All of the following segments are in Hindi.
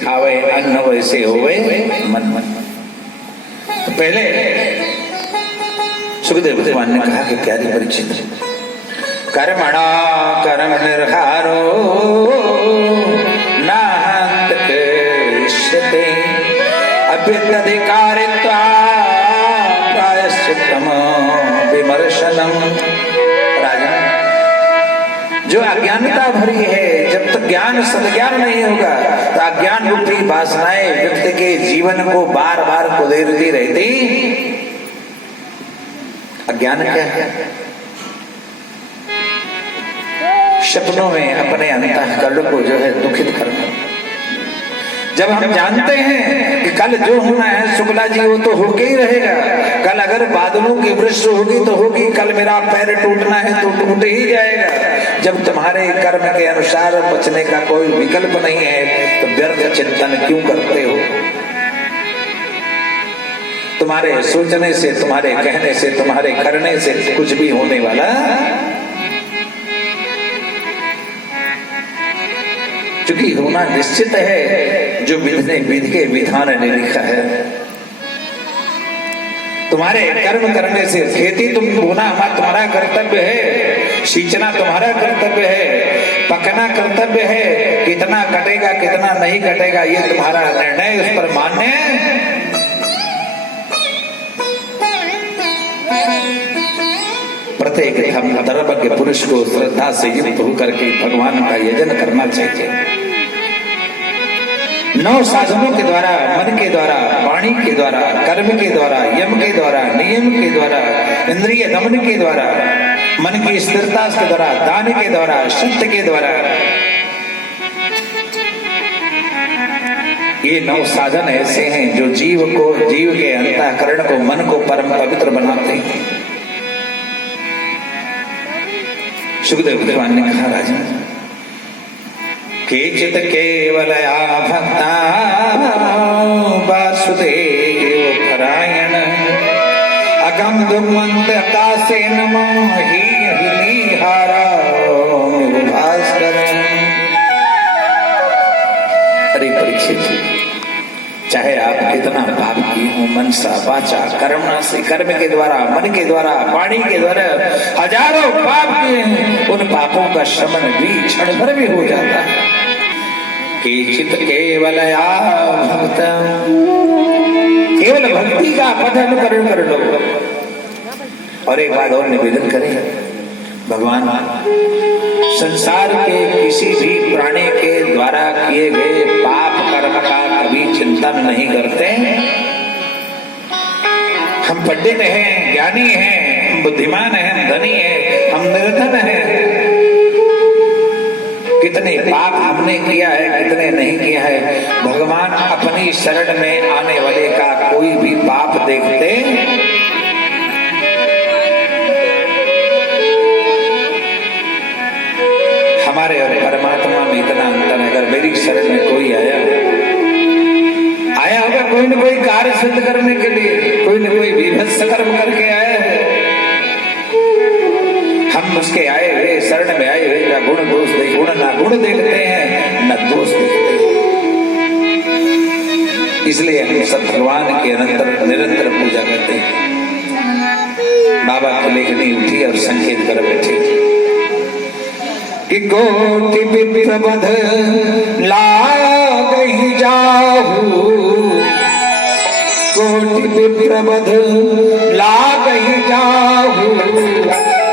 खावे अन्न वैसे होवे मन मन। तो पहले सुखदेव भगवान ने कहा कि प्यारे परीक्षित, कर्मणा कर्म निर्हारो नाहंत कृष्यते अभ्युदधिकारित्वा प्रायश्चित्तम विमर्शनम। राजन, जो अज्ञानता भरी है, जब तक ज्ञान सद्ज्ञान नहीं होगा तो अज्ञान रूपी वासनाएं व्यक्ति के जीवन को बार बार कुदेरती रहती। अज्ञान क्या है? सपनों में अपने अंतःकरण को जो है दुखित करना। जब हम जानते हैं कि कल जो होना है शुक्ला जी वो तो होके ही रहेगा, कल अगर बादलों की वृष्टि होगी तो होगी, कल मेरा पैर टूटना है तो टूट ही जाएगा। जब तुम्हारे कर्म के अनुसार बचने का कोई विकल्प नहीं है तो व्यर्थ चिंतन क्यों करते हो? तुम्हारे सोचने से, तुम्हारे कहने से, तुम्हारे करने से कुछ भी होने वाला। क्योंकि होना निश्चित है जो विधि के विधान ने लिखा है। तुम्हारे कर्म करने से, खेती तुम बोना तुम्हारा कर्तव्य है, सींचना तुम्हारा कर्तव्य है, पकना कर्तव्य है, कितना कटेगा कितना नहीं कटेगा ये तुम्हारा निर्णय, उस पर मान्य। प्रत्येक धर्मज्ञ पुरुष को श्रद्धा से युक्त होकर के भगवान का यजन करना चाहिए। 9 साधनों के द्वारा, मन के द्वारा, वाणी के द्वारा, कर्म के द्वारा, यम के द्वारा, नियम के द्वारा, इंद्रिय दमन के द्वारा, मन की स्थिरता के द्वारा, दान के द्वारा, सत्य के द्वारा, ये 9 साधन ऐसे हैं जो जीव के अंतःकरण को, मन को परम पवित्र बनाते हैं। सुखदेव भगवान ने कहा, राजन, केचित केवलया भक्ता वासुदेव परायण अगम दुमंत आकाशे नमो ही हारा भास्कर। अरे परीक्षित, चाहे आप कितना पाप किए हो, मन सा, वाचा, कर्मणा से, कर्म के द्वारा, मन के द्वारा, वाणी के द्वारा हजारों पाप किए हैं, उन पापों का शमन भी क्षण भर में हो जाता है। केचित केवलया भक्तम, केवल भक्ति का पथ अनुकरण कर लो। और एक बात और निवेदन करें, भगवान संसार के किसी भी प्राणी के द्वारा किए गए पाप कर्म का कभी चिंतन नहीं करते। हम पंडित हैं, ज्ञानी हैं, हम बुद्धिमान हैं, हम धनी हैं, हम निर्धन हैं, कितने पाप हमने किया है, कितने नहीं किया है, भगवान अपनी शरण में आने वाले का कोई भी पाप देखते। हमारे और परमात्मा में इतना अंतर है। अगर मेरी शरण में कोई आया होगा कोई न कोई कार्य सिद्ध करने के लिए, कोई न कोई विभत्स कर्म करके आया है, हम उसके आए हुए शरण में आए हुए का गुण दोष ना गुण देखते हैं, न दोष देखते हैं। इसलिए हम सब भगवान के निरंतर पूजा करते हैं। बाबा की लेखनी उठी और संकेत कर बैठी कि कोटि विप्रबध लागहि जाहु, कोटि विप्रबध लागहि जाहु,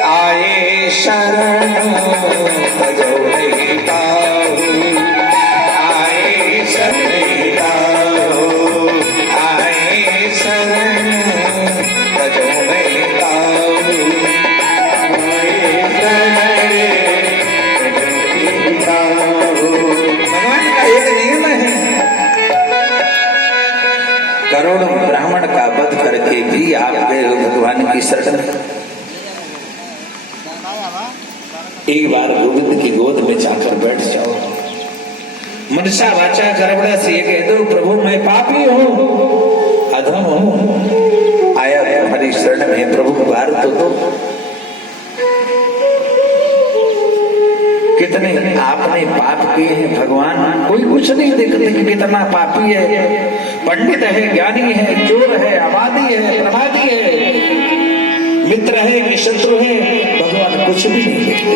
आए शरण भजो नहीं पाहु, आए शरण नहीं पाहु, आए शरण भजो नहीं पाहु, आए शरण। भगवान का एक नियम है, करोड़ों ब्राह्मण का वध करके भी आप गए हो भगवान की शरण। एक बार गोविंद की गोद में जाकर बैठ जाओ, मनसा वाचा कर्मणा से ये कह दो, प्रभु मैं पापी हूँ, अधम हूँ, आया तुम्हारी शरण में, प्रभु बार तो दो। कितने आपने पाप किए हैं भगवान। कोई कुछ नहीं देखते कि कितना पापी है, पंडित है, ज्ञानी है, चोर है, आबादी है, प्रमादी है, मित्र है कि शत्रु है, भगवान कुछ भी नहीं देखते।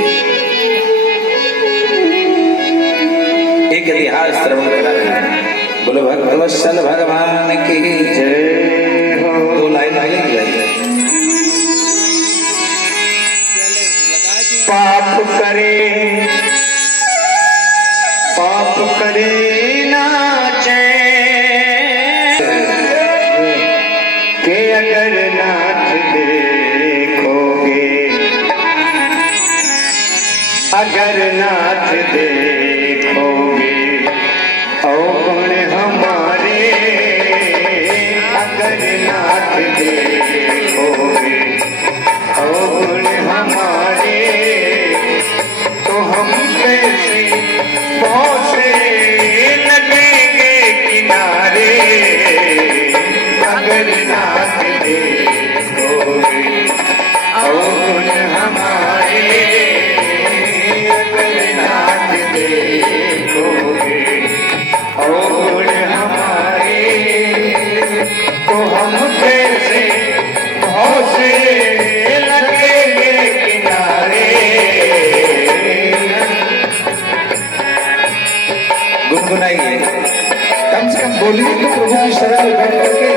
एक इतिहास श्रवण करा रहे हैं। बोलो भगवत्सल भगवान की जय हो। दो लाइन आएगी। पाप करे ना चैन के अगर नाथ देखोगे, अगर नाथ देखोगे अवगुण हमारे, अगर नाथ देखोगे अवगुण हमारे, तो हम कैसे पहुंचे लगेंगे किनारे, अगर नाथ देखोगे अवगुण हमारे, अगर नाथ देखोगे अवगुण हमारे, तो हम कैसे पहुंचे लगेंगे किनारे। गुनगुनाइए, कम से कम बोलिए तो प्रभु की शरण में बैठ करके।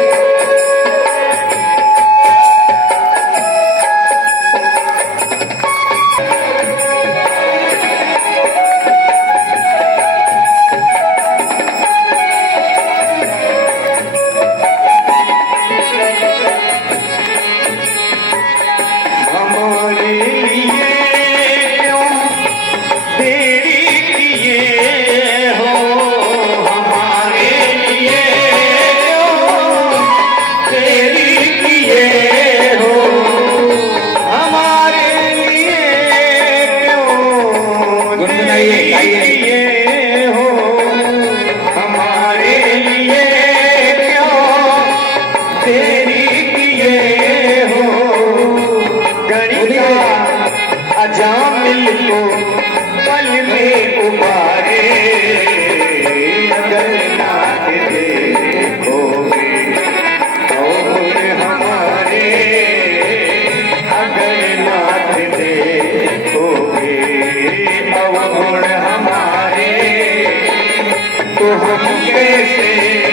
अजामिल को पल में उबारे, अगर नाथ देखोगे अवगुण हमारे, अगर नाथ देखोगे अवगुण हमारे, तो हम कैसे